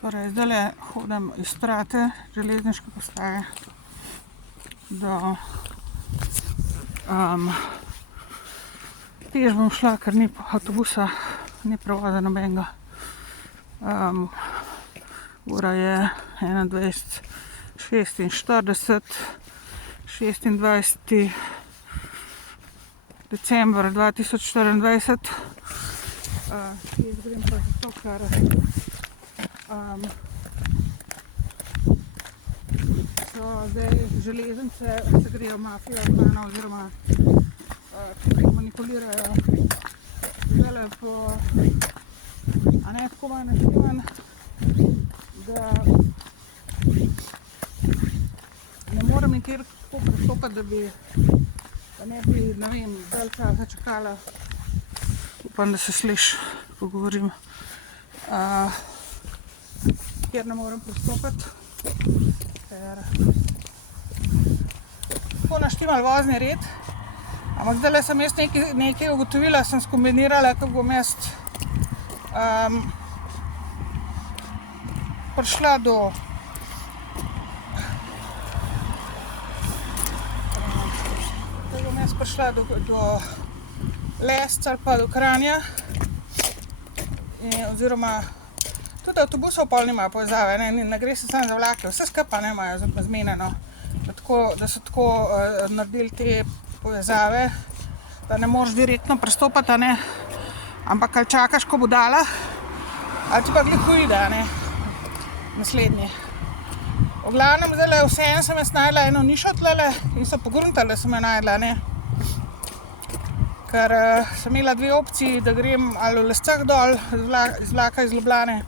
Torej, zdaj hodim iz Trate, železniške postaje, do peš bom šla, ker ni avtobusa, ni prevoza nobenega. Ura je 21:46, 26. december 2024. Jaz grem pa zato, ker so zdaj železnice, se grejo mafija oziroma ki manipulirajo. Zdajle po tako malo naštiman, da ne morem nikjer tako prestopati, da ne bi, ne vem, dalj časa čakala. Upam, da se sliši, ko govorim. Kjer ne morem prestopati, ker tako naštimal vozni red. Ampak zdajle sem jaz nekaj ugotovila, sem skombinirala, kako bom jaz prišla do Lesca ali pa do Kranja. Oziroma tudi avtobusov pol nimajo povezave, ne gre se samo za vlake, vse skupaj nemajo zmenjeno, da so tako naredili te povezave, da ne moreš direktno prestopati, ampak ali čakaš, ko bo dala, ali ti pa glih uide, naslednji. V glavnem, zdajle vseeno sem jaz najdla eno nišo tlele in so pogruntali, da sem jo najdla, ker sem imela dve opciji, da grem ali v Lescah dol iz vlaka iz Ljubljane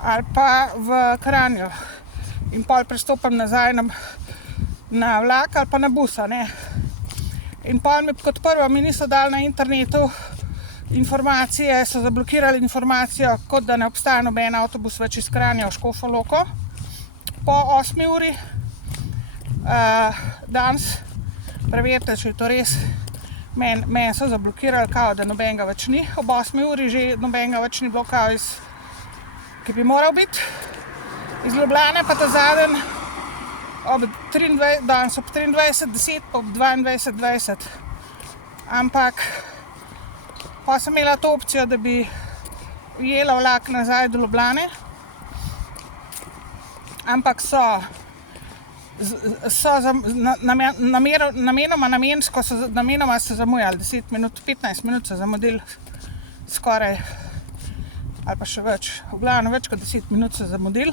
ali pa v Kranjo in pol prestopam nazaj na vlak ali pa na bus, In pol kot prvo mi niso dali na internetu informacije, so zablokirali informacijo, kot da ne obstaja noben avtobus več iz Kranja v Škofjo Loko. Po 8 uri danes, preverite, če je to res, meni so zablokirali, kao, da nobenega več ni. Ob 8 uri že nobenega več ni bilo, kao, ki bi moral biti. Iz Ljubljane pa ta zadnji danes ob 23:10 pa ob 22:20. Ampak pa sem imela to opcijo, da bi ujela vlak nazaj do Ljubljane. Ampak namenoma so zamujali 10 minut, 15 minut so zamudili skoraj, ali pa še več, v glavnem več kot 10 minut so zamudili.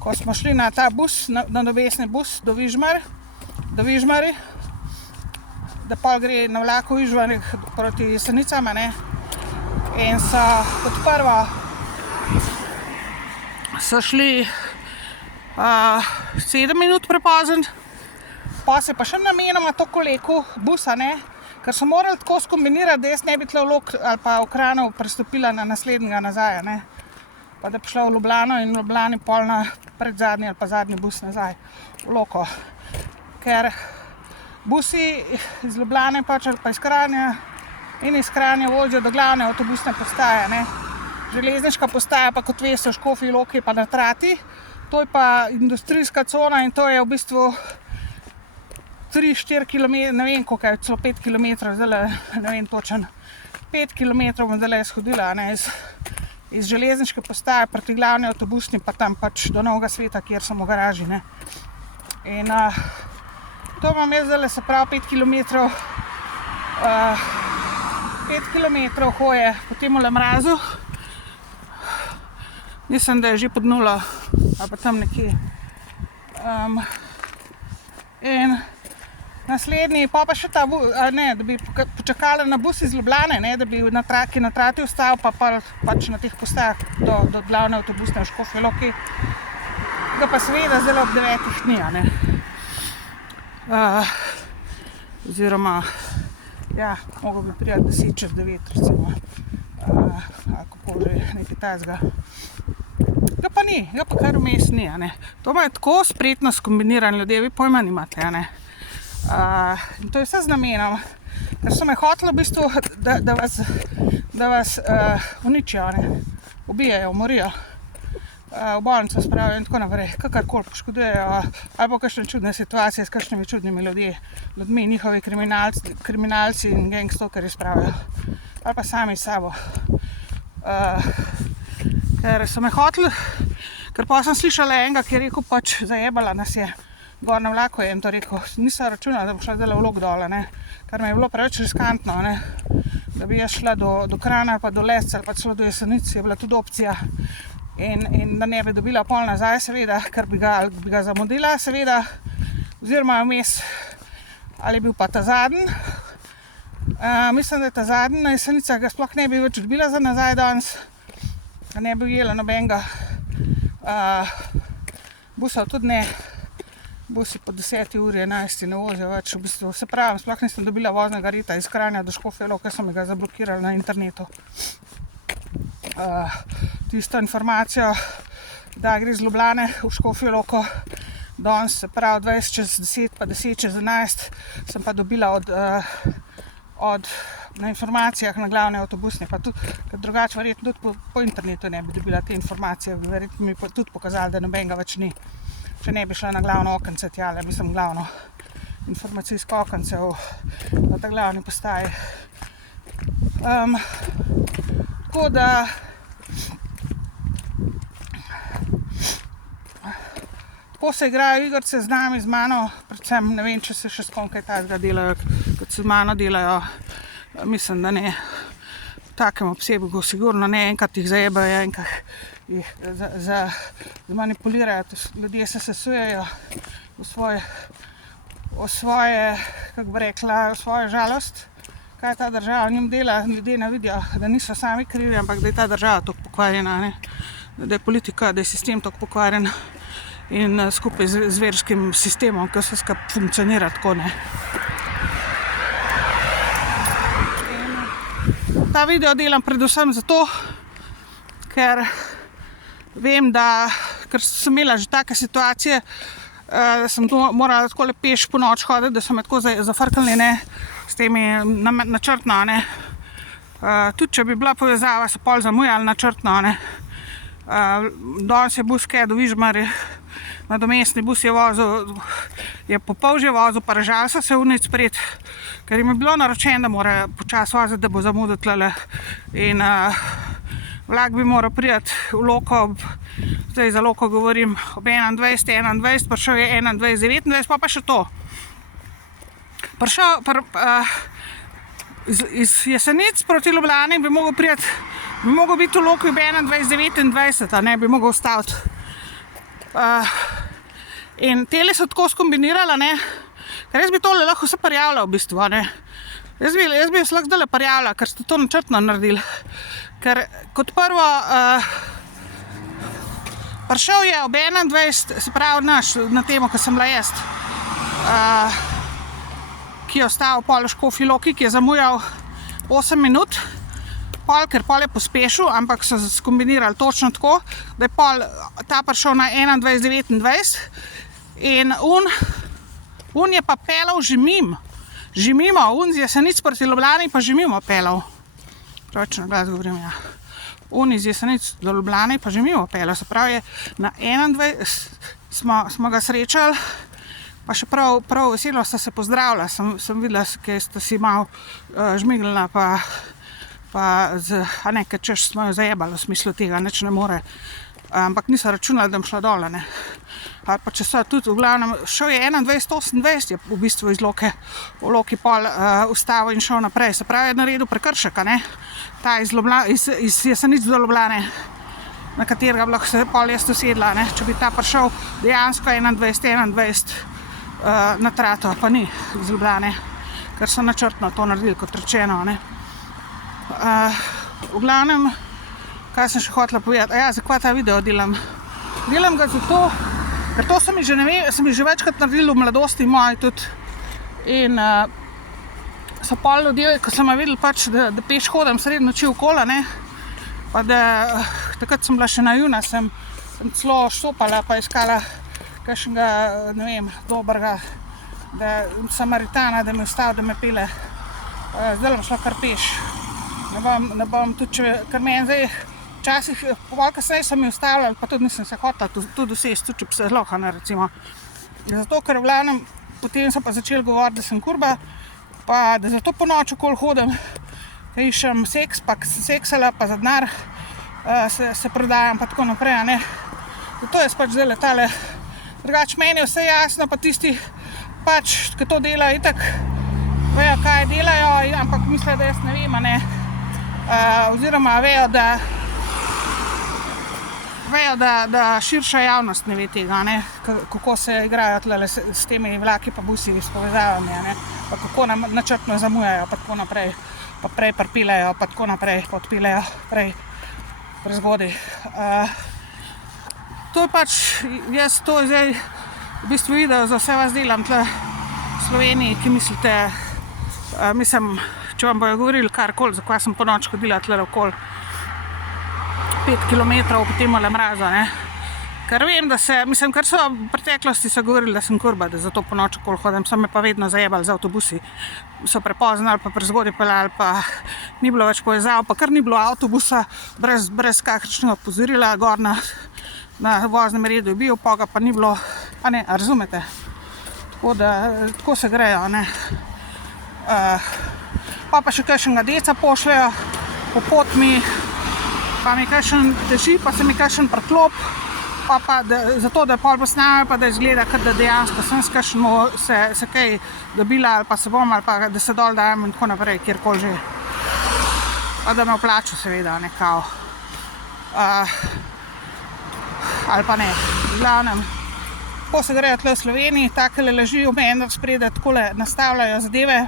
Ko smo šli na ta bus, na nadomestni bus do Vižmari, da pol gre na vlaku v Vižmarih proti Jesenicam, in so kot prvo so šli 7 minut prepozen, pa se pa še namenoma to koleko busa, ker so morali tako skombinirati, da jaz ne bi tule v Lok ali pa v Kranju prestopila na naslednjega nazaj, pa da bi šla v Ljubljano in v Ljubljani pol na predzadnji ali pa zadnji bus nazaj v Loko. Ker busi iz Ljubljane pač ali pa iz Kranja in iz Kranja vozijo do glavne avtobusne postaje, Železniška postaja pa, kot veste, v Škofji Loki pa na Trati. To je pa industrijska cona in to je v bistvu 3-4 km, ne vem koliko je, celo 5 km, zdaj ne vem točen. 5 km bom zdaj shodila, iz železniške postaje proti glavni avtobusni pa tam pač do Novega Sveta, kjer sem v garaži, In to imam jaz zdaj, se pravi 5 km hoje po temule mrazu. Mislim, da je že pod nulo, ali pa tam nekje. In naslednji, pa še ta bus, da bi počakala na bus iz Ljubljane, da bi na Trati ostal, pa pač na teh postajah do glavne avtobusne v Škofji Loki. Ga pa seveda zdaj ob 9 dni, oziroma, mogel bi prijeti 10:10, recimo, ali kako že nekaj tajzga. Ga pa ni, ga pa kar vmes ni, To imajo tako spretno skombinirani ljudje, vi pojma nimate, In to je vse z namenom, ker so me hoteli v bistvu, da da vas uničijo, ne, ubijajo, umorijo, v bolnico spravijo in tako naprej, kakorkoli poškodujejo, ali pa kakšne čudne situacije s kakšnimi čudnimi ljudmi, njihovi kriminalci in gangstokerji spravijo, ali pa sami s sabo. Ker so me hoteli, ker pa sem slišala enega, ki je rekel, pač zajebala nas je, gor na vlaku je jim to rekel, nisem računala, da bom šla zdaj v Log dole, ne, kar mi je bilo preveč riskantno, ne, da bi jaz šla do Kranja ali pa do Lesca ali pa celo do Jesenic, je bila tudi opcija in da ne bi dobila pol nazaj, seveda, ker bi ga zamudila, seveda, oziroma vmes, ali je bil pa ta zadnji. Mislim, da je ta zadnji na Jesenicah, ga sploh ne bi več dobila za nazaj danes, da ne bi ujela nobenega. Busov tudi ne, busi po 10 uri 11 ne vozijo več, v bistvu se pravim, sploh nisem dobila voznega rita iz Kranja do Škofje Loke, ker so mi ga zablokirali na internetu. Tisto informacijo, da gre z Ljubljane v Škofjo Loko, danes se pravi 20 čez 10 pa 10 čez 11, sem pa dobila na informacijah na glavne avtobusne, pa tudi, ker drugače verjetno tudi po internetu ne bi dobila te informacije, verjetno mi pa tudi pokazali, da nobenega več ni. Če ne bi šla na glavno okence tjale, mislim glavno informacijsko okence na ta glavni postaji. Tako da tako se igrajo igrice z nami, z mano, predvsem ne vem, če se še s kom kaj takega delajo, kot se z mano delajo, mislim, da ne v takem obsegu, sigurno ne, enkrat jih zajebajo, enkrat jih zmanipulirajo, ljudje se sesujejo v svoje, kako bi rekla, v svojo žalost, kaj ta država njim dela, ljudje ne vidijo, da niso sami krivi, ampak da je ta država tako pokvarjena, ne? Da je politika, da je sistem tako pokvarjen in skupaj z verskim sistemom, ki vse skupaj funkcionira tako, ne. Ta video delam predvsem zato, ker vem, ker sem imela že take situacije, da sem tu morala takole peš po noč hoditi, da so me tako zafrknili, ne, s temi načrtno, ne. Tudi če bi bila povezava, so pol zamujali načrtno, ne. Danes je bus kaj do Vižmarja, nadomestni bus je po Polžje vozil, pa Režal so se vnic pred, ker jim je bilo naročeno, da mora počas voziti, da bo zamudil tlele. In vlak bi moral priti v Loko, zdaj za Loko govorim, ob 21:21, prišel je 21:29, pa še to. Prišel iz Jesenic proti Ljubljani bi mogel biti v Loki ob 21:29, ne, bi mogel ustaviti. In tele so tako skombinirala, ne, ker jaz bi tole lahko vse prijavila v bistvu, ne. Jaz bi jaz lahko zdajle prijavila, ker ste to načrtno naredili. Ker kot prvo, prišel je ob 21, se pravi na temo, ko sem bila jaz, ki je ostal pol v Škofji Loki, ki je zamujal 8 minut, ker pol je pospešil, ampak so skombinirali točno tako, da je ta prišel na 21:29 in un je pa pelal že mimo, un z Jesenic proti Ljubljani pa že mimo pelal. Pravič na glas govorim, ja. Un iz Jesenic do Ljubljani pa že mimo pelal, se pravi je na 21 smo ga srečali, pa še prav veselo sta se pozdravila, sem videla, kaj sta si malo žmignila, pa ker češ smo jo zajebali v smislu tega, nič ne more, ampak niso računali, da bom šla dole, ne. Ali pa če so tudi, v glavnem, šel je 21:28, je v bistvu iz Loke, v Loki pol ustavil in šel naprej, se pravi je naredil prekršek, ne, ta iz Jesenic do Ljubljane, na katerega bi lahko se pol jaz usedla, ne, če bi ta prišel dejansko 21:21 na trato, pa ni iz Ljubljane, ker so načrtno to naredili, kot rečeno, ne. V glavnem, kaj sem še hotela povedati, zakaj ta video delam? Delam ga zato, ker to sem že večkrat naredila v mladosti moji tudi in so pol ljudje, ko so me videli pač, da peš hodim sredi noči okoli, ne, pa da takrat sem bila še naivna, sem celo štopala pa iskala kakšnega, ne vem, dobrega, Samaritana, da me ustavi, da me pele. Zdaj bom šla kar peš. Ne bom tudi, ker meni zdaj včasih, pomalj kasneje so mi ustavljali, pa tudi nisem se hotela tudi usesti, tudi če bi se lahko, ne, recimo. Zato, ker v glavnem, potem so pa začeli govoriti, da sem kurba, pa da zato po noči okoli hodim, da iščem seks, pa seksala, pa za denar se prodajam, pa tako naprej, a ne. Zato jaz pač zdaj letale. Drugače meni je vse jasno, pa tisti pač, ki to delajo, itak vejo, kaj delajo, ampak mislijo, da jaz ne vem, a ne. Oziroma vejo, da širša javnost ne ve tega, ne, kako se igrajo tlele s temi vlaki pa busi s povezavami, ne, pa kako načrtno zamujajo, pa tako naprej, pa prej pripeljejo, pa tako naprej, pa odpeljejo prej prezgodaj. To je pač, jaz to zdaj v bistvu video za vse vas delam tle v Sloveniji, ki mislite, mislim, če vam bojo govorili karkoli, zakaj sem po noč hodila tle okoli 5 kilometrov po temole mraza, ne. Ker vem, da ker so v preteklosti so govorili, da sem kurba, da zato po noč okoli hodim, so me pa vedno zajebali z avtobusi. So prepoznali, pa prezgodaj peljali, pa ni bilo več povezav, pa kar ni bilo avtobusa, brez kakršnega opozorila, gor na voznem redu je bil, pa ga pa ni bilo, a ne, a razumete? Tako da, tako se grejo, ne. Pa še kakšnega deca pošljejo po potmi, pa mi kakšen teži, pa se mi kakšen priklop, pa zato, da pol posnajo, pa da izgleda, da dejansko sem s kakšno se kaj dobila, ali pa se bom, ali pa da se dol dajem in tako naprej, kjerkoli že. Pa da me vplaču seveda, ne, kao. Ali pa ne, v glavnem. Tako se grejo tle v Sloveniji, takele ležijo meni spredaj, takole nastavljajo zadeve.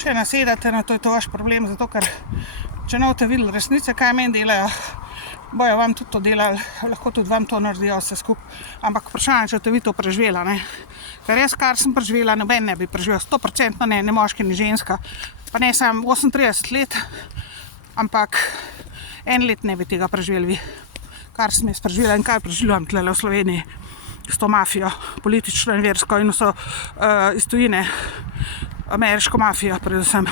Če nasedate, no, to je to vaš problem, zato ker če ne boste videli resnice, kaj meni delajo, bojo vam tudi to delali, lahko tudi vam to naredijo vse skupaj. Ampak vprašanje, če boste vi to preživela, ne. Ker jaz, kar sem preživela, noben ne bi preživel, 100% ne moški, ni ženska. Pa ne sam 38 let, ampak 1 let ne bi tega preživeli vi. Kar sem jaz preživela in kaj preživljam tlele v Sloveniji s to mafijo, politično in versko in vso iz tujine, ameriško mafijo predvsem.